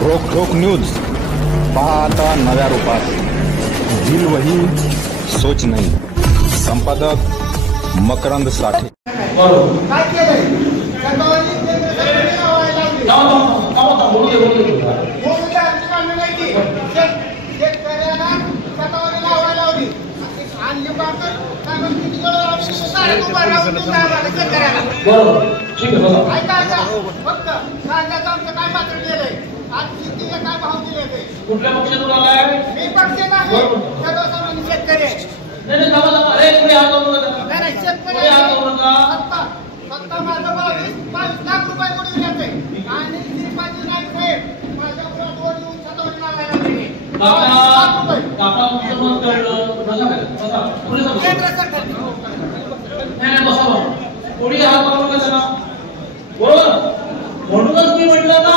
रोक न्यूज पहा आता नव्या रूपात. दिल वही सोच नाही. संपादक मकरंद साठे. काय केलंय कुठल्या पक्षातून आलाय? मी पक्ष नाही, सर्वसामान्य शेतकरी आहे. अरे पुढे हात करू नका. नाही शेतकरी पुढे हात करू नका. फक्त माझं 22 लाख रुपये कोणी दिले आणि श्रीपाजी नाईक साहेब माझ्या दोन सतवणी लावायला लागले. काका तुमचं मत कळलं. बसा पुढे जा. केंद्र सरकार नाही बसा. पुढे हात करू नका. बरोबर म्हणूनच मी म्हटलं ना